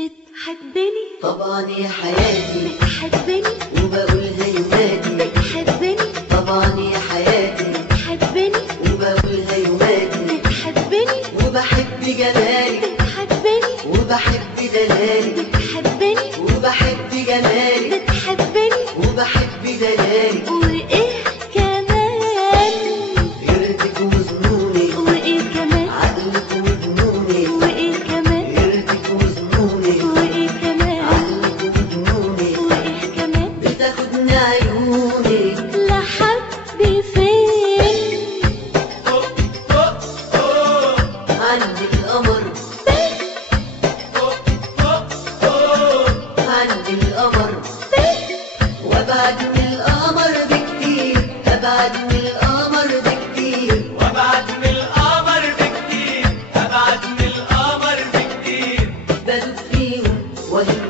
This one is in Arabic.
بتحبني طبعا يا حياتي، بتحبني وبقولها يوماتي. بتحبني طبعا يا حياتي، بتحبني وبقولها يوماتي. بتحبني وبحب جمالك، بتحبني وبحب دلالك. بتحبني وبحب جمالك، بتحبني وبحب دلالك. وايه كمان غيرتك وظنوني، وايه كمان عقلك وجنوني. وايه كمان غيرتك وظنوني، وايه كمان عقلك وجنوني. وايه كمان بتاخدني عيوني لحد فين عند القمر، عند القمر. وابعد من القمر بكتير، ابعد من القمر بكتير. وابعد من القمر بكتير، ابعد من القمر بكتير. بدوب فيهم وهم